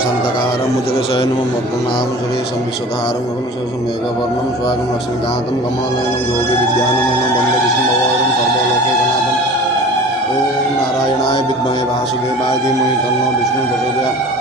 शान्तकारं मुजगशयनं वपुर्नाम सुरेशं विश्वधारं गगनशेषं मेघवर्णं स्वागं लक्ष्मीकान्तं कमलनयनं योगिविद्यानमनं वन्दे विष्णुभगवतं सर्वलोकैकनाथम्। ॐ नारायणाय विद्महे वासुदेवाय धीमहि तन्नो विष्णुः प्रचोदयात्।